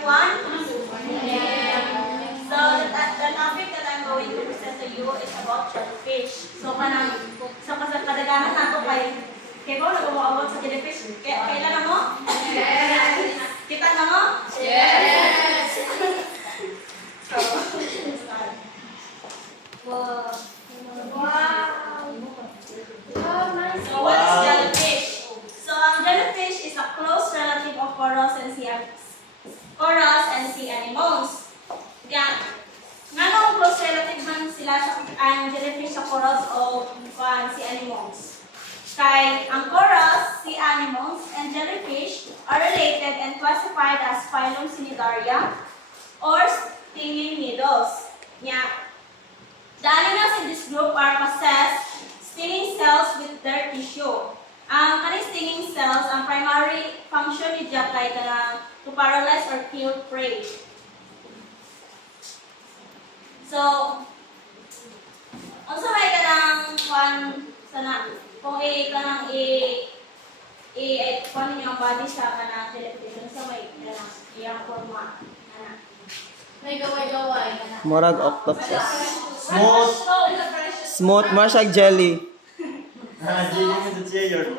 everyone? So the topic that I'm going to present to you is about jellyfish. So kadaganan nato kay mo nagawa sa jellyfish. Kailan na mo? Yes. Kita na mo? Yes. Wow. So what is jellyfish? So jellyfish is a close relative of corals and sea anemones. Nganong close relative man sila ang jellyfish sa corals o sea anemones? Kay ang corals, sea anemones, and jellyfish are related and classified as phylum Cnidaria or stinging needles. The animals in this group are possess stinging cells with their tissue. Ang kaning stinging cells, ang primary function ni Jack kay to paralyze or kill prey. So, unsa may kanang kung kung yung body sa kanang jellyfish, unsa may kanang iyang forma ana. May gaway-gaway kana. Murag octopus. Smooth, marshag jelly. Jelly is the chair.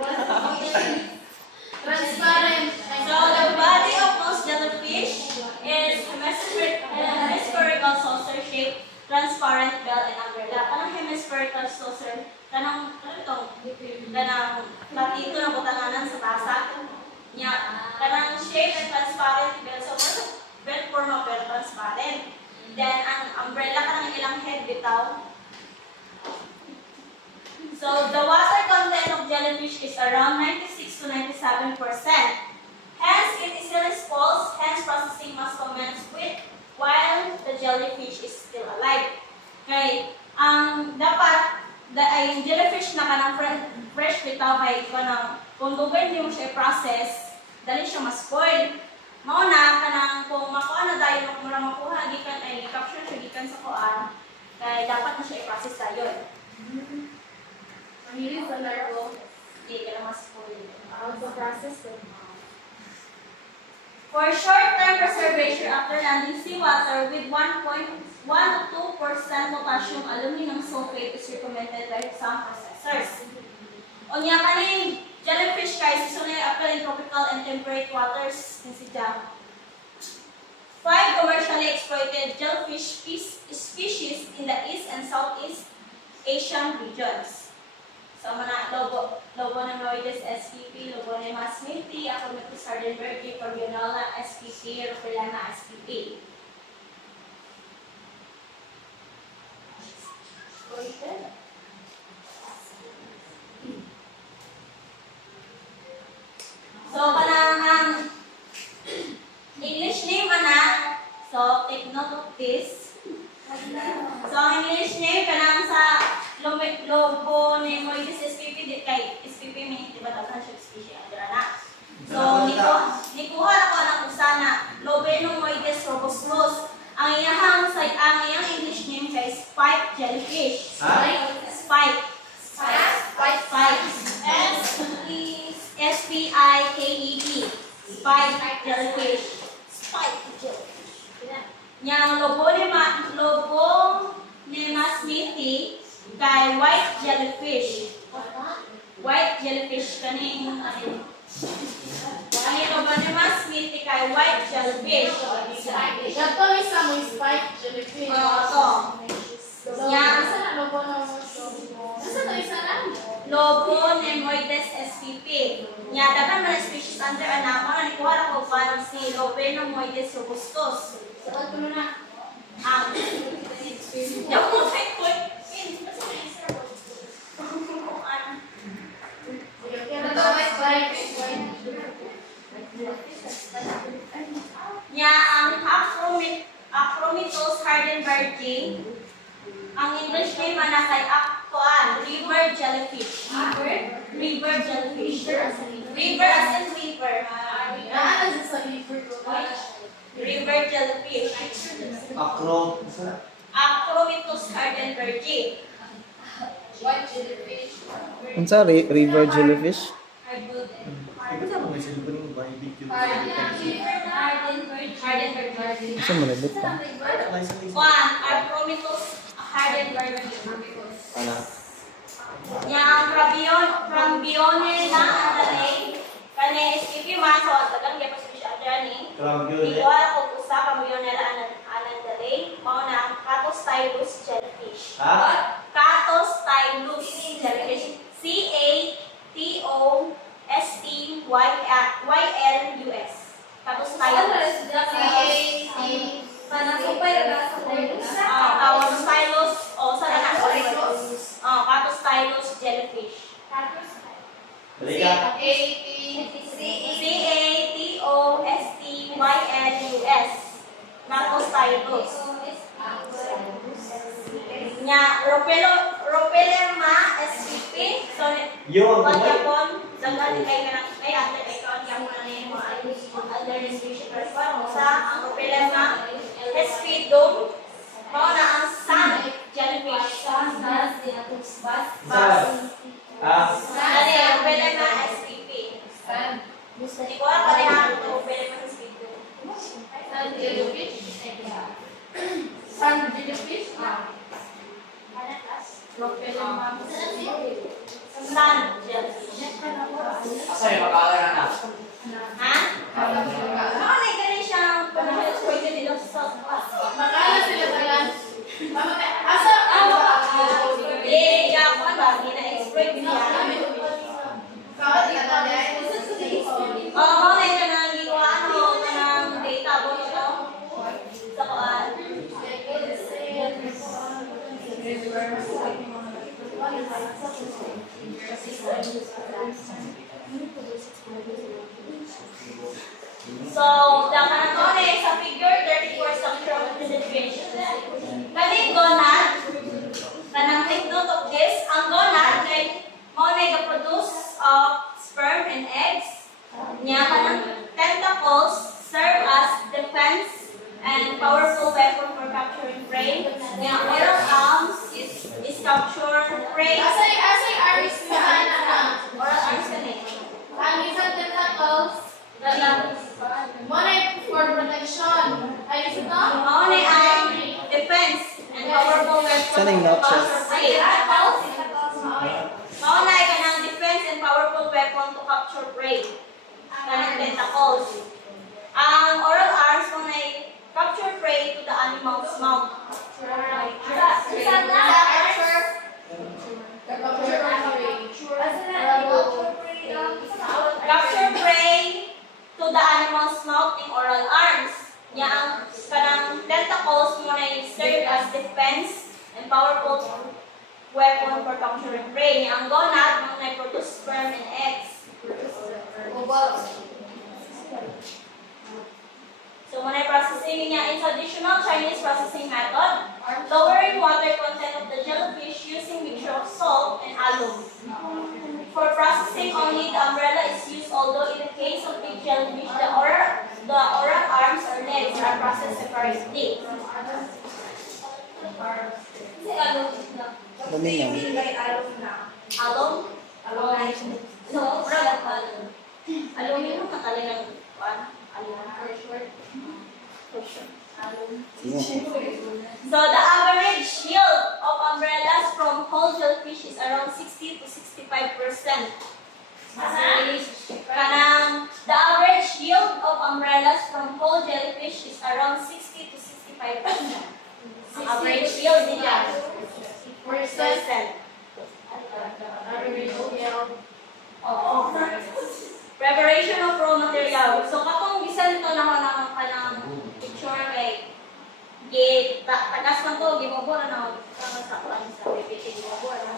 Transparent. So the body of most jellyfish is hemispherical saucer shape, transparent bell and umbrella. Kanang hemispherical saucer, kanang platito na butanganan sa tasa. Kanang shape and transparent bell. So bell form of bell transparent. Then ang umbrella kanang ilang head bitaw. So the water content of jellyfish is around 96 to 97%. Hence, it easily spoils, hence processing must commence while the jellyfish is still alive. Okay, dapat yung jellyfish na kanang fresh bitaw kay kung dugay hindi mo siya i-process, dali siya ma-spoil. Mauna kanang kung makuha na dahil makuha gikan ay capture siya gikan sa kuan, kay dapat na siya i-process dayon. Hindi sa largo. Hindi ka na ma-spoil. Process ko. For short-term preservation after landing seawater with 1.1 to 2% potassium aluminum sulfate is recommended by some processors. Unya kaning jellyfish kay seasonally occur in tropical and temperate waters in Sijam. 5 commercially exploited jellyfish species in the East and Southeast Asian regions. So, Lobonemoides spp, Lobonema smithi, Acrometus hardenbergi, Corbionella spp, Rufilana spp. So, kanang English name so take note of this. So, ang English name kanang sa Lobonemoides spp di kay spp meaning diba daghan siya species andra na. So nikuha ako ng usana Lobonemoides robustus. Ang iyang English name kay spike jellyfish. Spike. Spike. S-P-I-K-E-D. Spike jellyfish. Spike jellyfish. Yang Lobonema smithi kay white jellyfish. White jellyfish kaning ang Lobonema smithi kay white jellyfish. Dato isa mo spike jellyfish. Yang Lobonemoides spp. Nya dagan man species under anamo na nikuha ra ko pan si Lobonemoides robustus. Sabat ko na. Yung multi point. Ang Acrometus hardenbergi, ang English name na kay river jellyfish. River jellyfish. River as in river. River jellyfish. Acrometus hardenbergi. White jellyfish. Unsa river jellyfish? Ito sa mga sila ba ng barbecue? Hardenbergi. Hardenberg garden. Isa mo nabot pa. One, Archromitus Hardenberg. Ano? Yang Crambione na andalay. Kani SPP man so tagang gyapon siya adani. Igual ko usa Crambione na andalay. Mao na ang Catostylus jellyfish. Ha? Catostylus jellyfish. Catostylus. Catostylus. Catostylus o sa Catostylus jellyfish. Halika. Catostylus. Catostylus. Nya Ropelerma spp. So Yung Juan Japon, dagan kay kanang may ate kay kaon gyapon na ni mo under distribution platform sa ang Ropelerma sp dome mao na ang sun jellyfish. Bas. Ah. Ani Ropelerma spp. Di ko pa rin ang Ropelerma sp dome. Sun jellyfish. Sun jellyfish. Sun jellyfish. Asa yung makakala na? Ha? Mao na gani siya pwede dito sa Makala sila talan. Asa Japon ba? Gina-exploit niya. kawat ito Oo, may kanang gikuhaan mo, kanang data mo ito. Sa kuhaan. So, dapat na ito sa figure 34 structure of the distribution. Kaning gonad, kanang take note of this, ang gonad kay mo produce of sperm and eggs. Nya kanang tentacles serve as defense and powerful weapon for capturing prey. Nya oral arms is capture prey. Asay aris na Oral arms kanay. ang isang tentacles money for protection. Ay isa to? Mao na ang defense and powerful weapon Saan yung for notches? capture prey. Mao na kanang defense and powerful weapon to capture prey. Kanang tentacles. Ang oral arms mo na capture prey to the animal's mouth. Capture prey to the animal's mouth in oral arms. Nya ang kanang tentacles mo na serve as defense and powerful weapon for capturing prey. Nya ang gonad mo na produce sperm and eggs. So when processing niya in traditional Chinese processing method, lowering water content of the jellyfish using mixture of salt and alum. For processing only, the umbrella is used, although in the case of big jellyfish, the oral arms or legs are processed separately. Alum? No, alum yun ang nakalilang So the average yield of umbrellas from whole jellyfish is around 60 to 65%. The average yield of umbrellas from whole jellyfish is around 60 to 65%. Average yield nila 60%. Preparation of raw material. So katong bisan ito na kanang picture kay tagas na to gimobor na sa PPT gimobor na.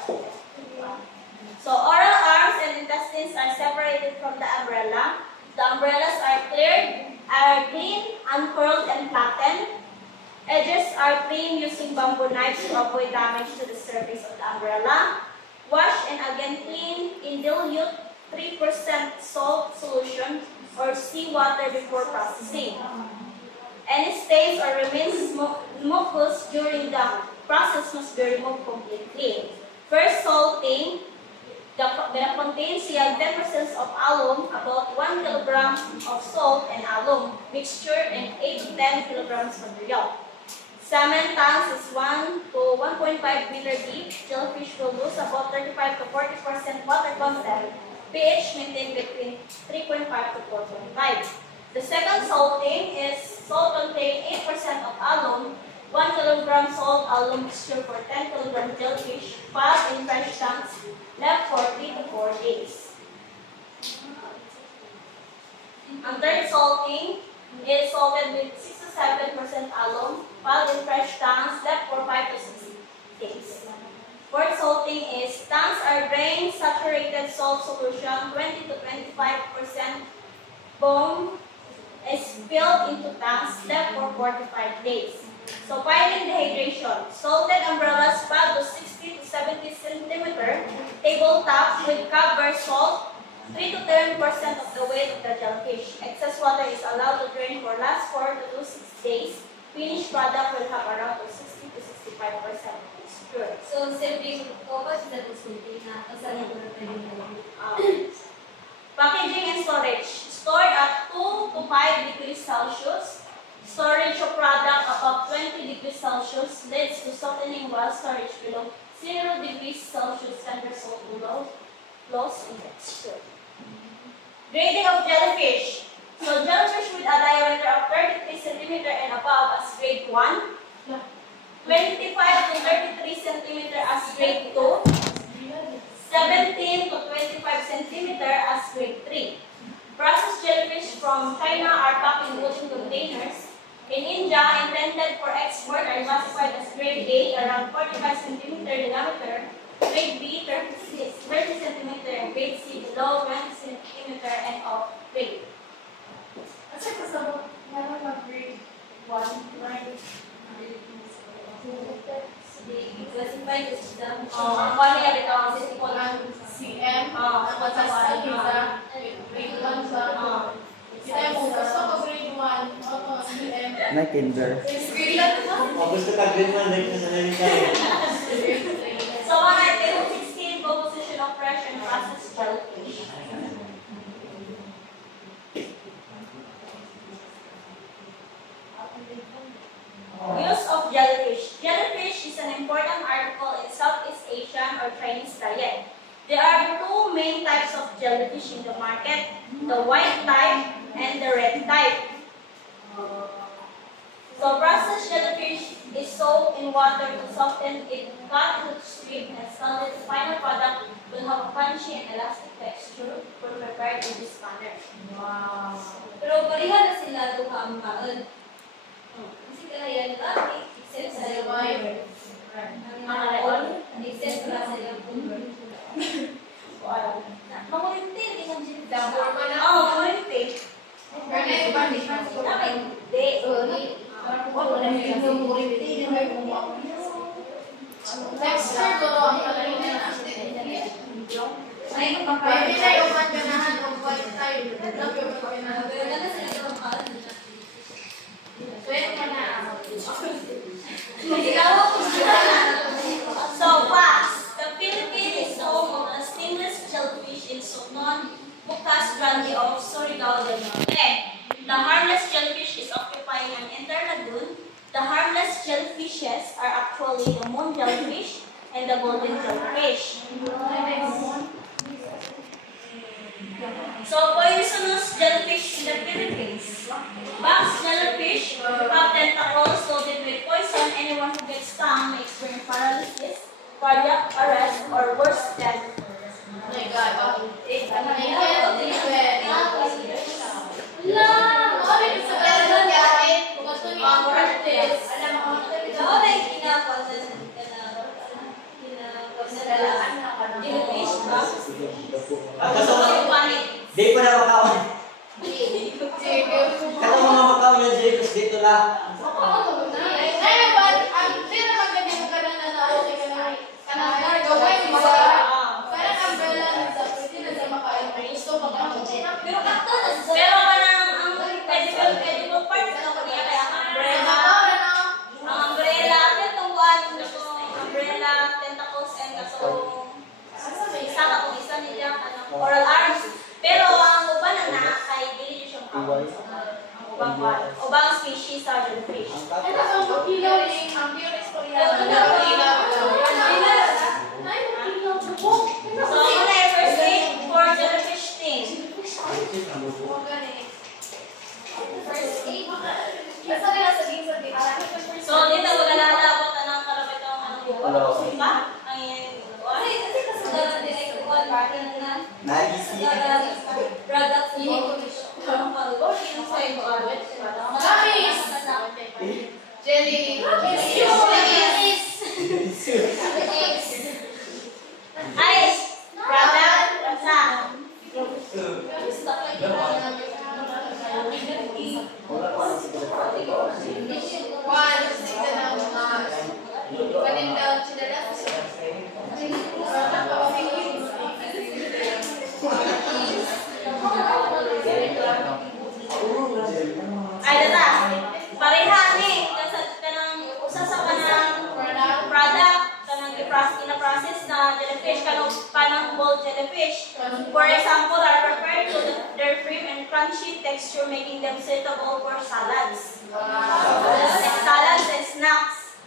So oral arms and intestines are separated from the umbrella. The umbrellas are clean, uncurled, and flattened. Edges are clean using bamboo knives to avoid damage to the surface of the umbrella. Wash and again clean in dilute 3% salt solution or seawater before processing. Any stains or remains mucus during the process must be removed completely. First salting That contains 10% of alum, about 1 kilogram of salt and alum mixture, and 8 to 10 kilograms material. Salmon tanks is 1 to 1.5 meter deep. Jellyfish will lose about 35 to 40% water content. pH maintained between 3.5 to 4.5. The second salting is salt containing 8% of alum, 1 kilogram salt alum mixture for 10 kilogram jellyfish, filed in fresh tanks, left for 3 to 4 days. And third salting is salted with 6 to 7% alum, filed in fresh tanks, left for 5 to 6 days. Fourth salting is tanks are drained, saturated salt solution, 20 to 25% bone is filled into tanks, left for 45 days. So piling dehydration, salted umbrellas filed to 60 to 70 centimeter, tabletop with cover salt, 3 to 10% of the weight of the jellyfish. Excess water is allowed to drain for last 4 to 6 days. Finished product will have around 60 to 65% mixture. So, serving focus na resulting na kasama ko na Packaging and storage. Stored at 2 to 5 degrees Celsius. Storage of product above 20 degrees Celsius leads to softening, while storage below 0 degrees Celsius renders salt loss in texture. Grading of jellyfish. So jellyfish with a diameter of 33 cm and above as grade 1, 25 to 33 cm as grade 2, 17 to 25 cm as grade 3. Processed jellyfish from China are packed in wooden containers. In India, intended for export, are classified as grade A, around 45 cm diameter, grade B, 30 cm, and grade C, below 20 cm and of grade. Kasi kasama, meron na grade 1, right? classified as the Ang paano yung ito ang CM, dapat sa isa, grade 1 sa CM, kung gusto ko grade 1, ako CM. Na kinder. Grade lang ito. Gusto ka grade man, like sa namin tayo. So, on our table 16, composition of fresh and processed jellyfish. Use of jellyfish. Jellyfish is an important article in Southeast Asian or Chinese diet. There are two main types of jellyfish in the market, the white type and the red type. So processed jellyfish is soaked in water to soften it, cut into strip, and scalded. The final product will have a punchy and elastic texture when prepared in this manner. Wow. Pero pareha na sila ito kaamkaan. Kasi kalayan lang, except sa wire. Except sa sila convert. Mamulinti, hindi kang Dabor pa na. Oo, mamulinti. Pero na iba, di pa sila. Hindi. Texture ko ang kalayan na. Ay, Pwede na yung maganahan ng white type. Love yung maganahan. pero ganda sila kaamkaan nila. Pwede ka na. So facts. The Philippines is home of a stingless jellyfish in Sognon, Bukas Valley of Surigao del Norte. The harmless jellyfish is occupying an entire lagoon. The harmless jellyfishes are actually the moon jellyfish and the golden jellyfish. So poisonous jellyfish in the Philippines. Box jellyfish have tentacles loaded with poison. Anyone who gets stung may experience paralysis, cardiac arrest, or worse death. Oh my God. I can't do it. La! Ano yung sa kaya nangyari? Gusto niyo ang practice. Alam mo, Oo, may kinapal na Jellyfish ba? At kaso, Panic. di pa na makaon. Kaya mga makaon yung jellyfish dito lang. Ay, but, di naman ganyan ka na okay ka na. Kanang gawin mo ba? Parang umbrella sa pwede na sa makain. Gusto pa ka. Pero kakto na. Pero ang edible parts na kanya kaya ang umbrella. Ang umbrella, itong one, itong umbrella, tentacles, and katong isa ibang species sa jellyfish. Ano ang makilaw ni ang bilis ko yan? So, ano na yung first aid for jellyfish sting? So, dito mag-alala ako tanang karapit ang ano ko. Diba? Ang Products ni Jelly. Ice! Product! Bansa! Ay, data! Pareha ni! Usa sa kanang product kanang ina-process na jellyfish kanang boiled jellyfish. For example, are prepared to their firm and crunchy texture, making them suitable for salads. Salads and snacks.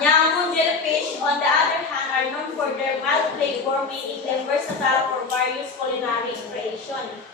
Young jellyfish, on the other hand, are known for their mild flavor, making them versatile for various culinary creation.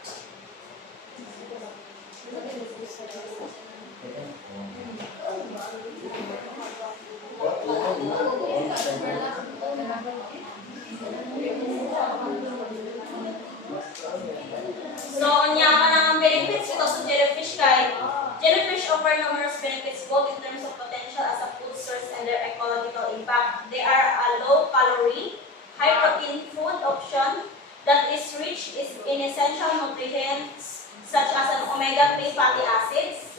So, unya ka ng benefits ito sa jellyfish kay jellyfish offer numerous benefits both in terms of potential as a food source and their ecological impact. They are a low-calorie, high-protein food option that is rich in essential nutrients such as an omega-3 fatty acids,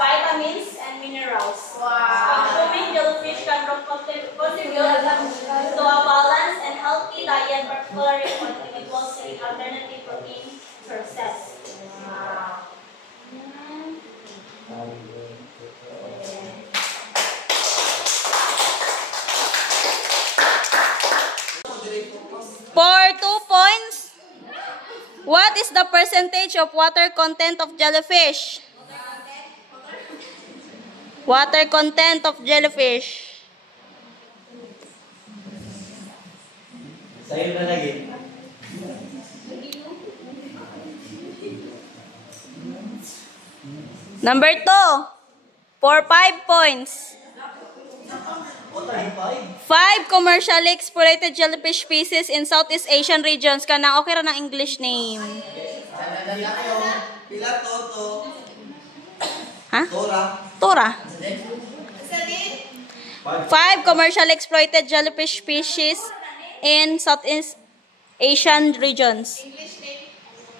vitamins, and minerals. Consuming jellyfish can contribute to a balanced and healthy diet, particularly for individuals seeking alternative protein sources. For 2 points, what is the percentage of water content of jellyfish? Water content of jellyfish. Sa'yo na lagi. Number 2, for 5 points. 5 commercially exploited jellyfish species in Southeast Asian regions. Kanang okay ra ng English name. Pila toto. Ha? Tora. Tora. 5 commercially exploited jellyfish species in Southeast Asian regions.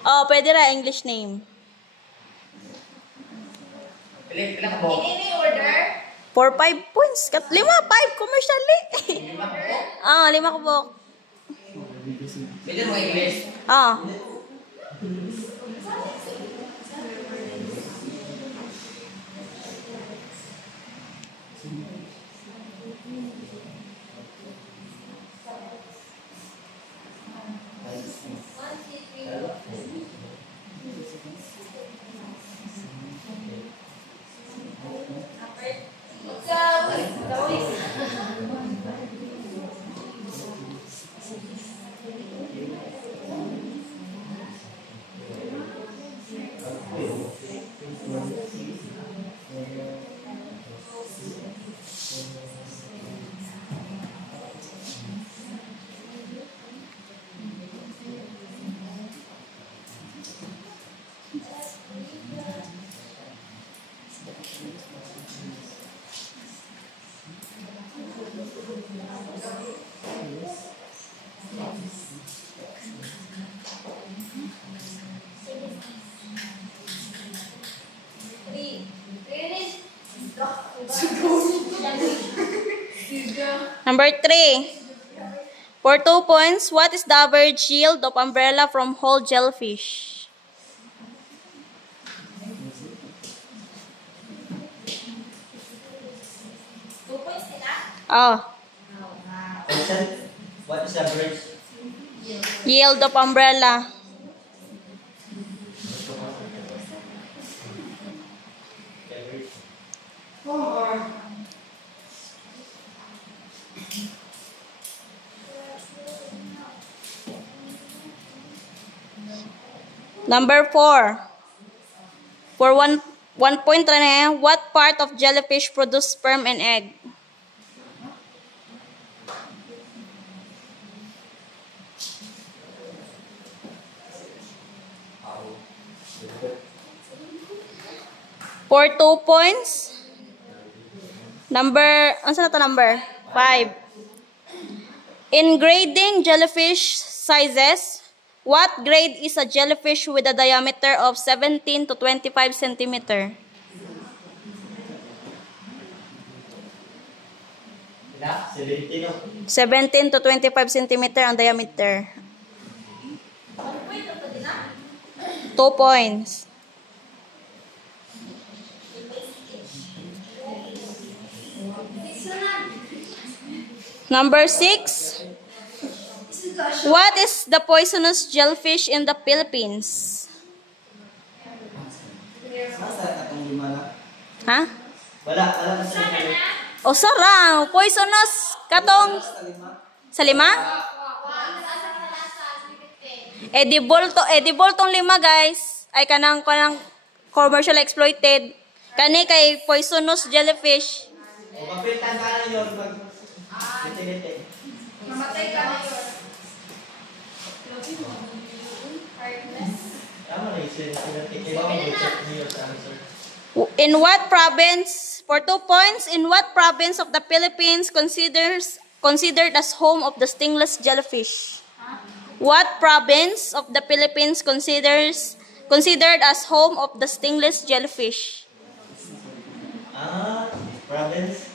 Oh, pwede ra English name. In any order? For 5 points. 5 commercially. Ah, 5 ko po. Pwede mo English. Ah. Number 3. For 2 points, what is the average yield of umbrella from whole jellyfish? Oh. What is the average? Yield of umbrella. Number 4. For one point na what part of jellyfish produce sperm and egg? For 2 points. Ano sa number? 5. In grading jellyfish sizes, what grade is a jellyfish with a diameter of 17 to 25 centimeter? Ilan? 17. 17 to 25 centimeter ang diameter. 2 points. Number 6. What is the poisonous jellyfish in the Philippines? Ha? Wala na sa O sarang, poisonous katong sa lima? Edible tong lima guys. Ay kanang commercial exploited. Kani kay poisonous jellyfish. O kapilitan ka na yun. Mamatay ka na yun. Tama na yun. In what province, for 2 points, in what province of the Philippines considered as home of the stingless jellyfish? What province of the Philippines considered as home of the stingless jellyfish? Province? Province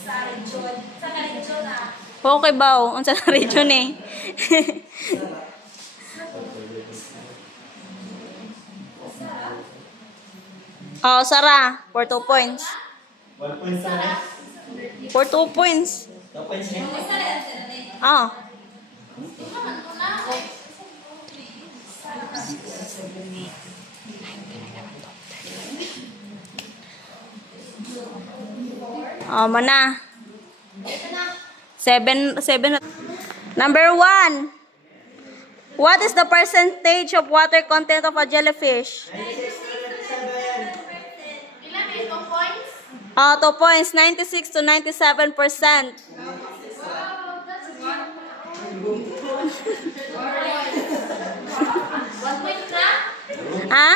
sa region. Sa region ah. Okay ba? Unsa na region eh? Sara, for 2 points. 1 point na. For 2 points. 2 points na. Mana? 7. Number 1. What is the percentage of water content of a jellyfish? Ilan eh? 2 points? 2 points. 96 to 97%. Wow, that's good. 1 point na? Ha?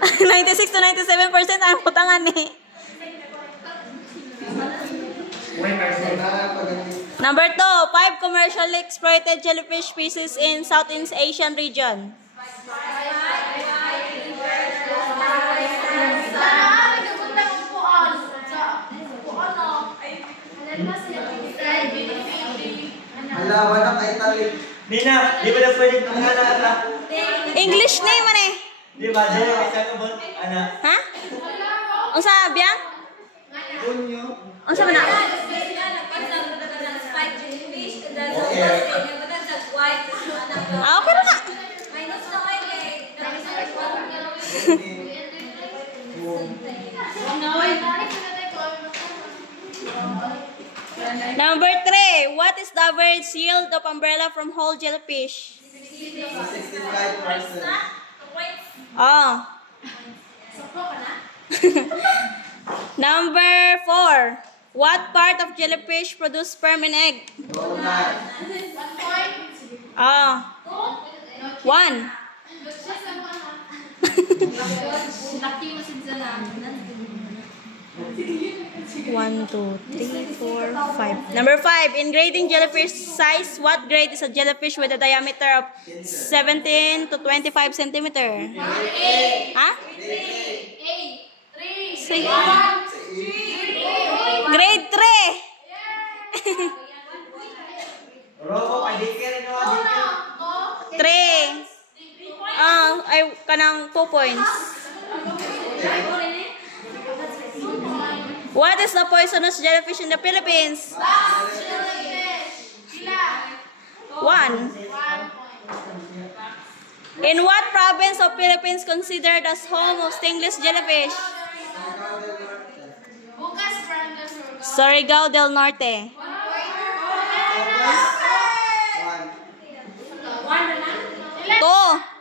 96 to 97% ang putangan eh. Number 2, 5 commercially exploited jellyfish species in Southeast Asian region. Nagpunta ng puan. Sa puan o. Alam mo sila Hala, wala kay tali. Nina, di ba na pwede pangalan na? English name man eh. Di ba? Diyan yung isa ko ba? Ana? Ha? Ang sabi ah? Ang sabi na? Okay na na. Number 3. What is the average yield of umbrella from whole jellyfish? 65%. Number 4. What part of jellyfish produce sperm and egg? 1 point. 1. Laki mo si Zana. 1, 2, 3, 4, 5. Number 5. In grading jellyfish size, what grade is a jellyfish with a diameter of 17 to 25 centimeter? Ha? Say. Grade 3. Roko, kadike rin ako. 3. Ay, kanang 2 points. What is the poisonous jellyfish in the Philippines? 1. In what province of Philippines considered as home of stingless jellyfish? Bukas, Brandon. Surigao del Norte. 2.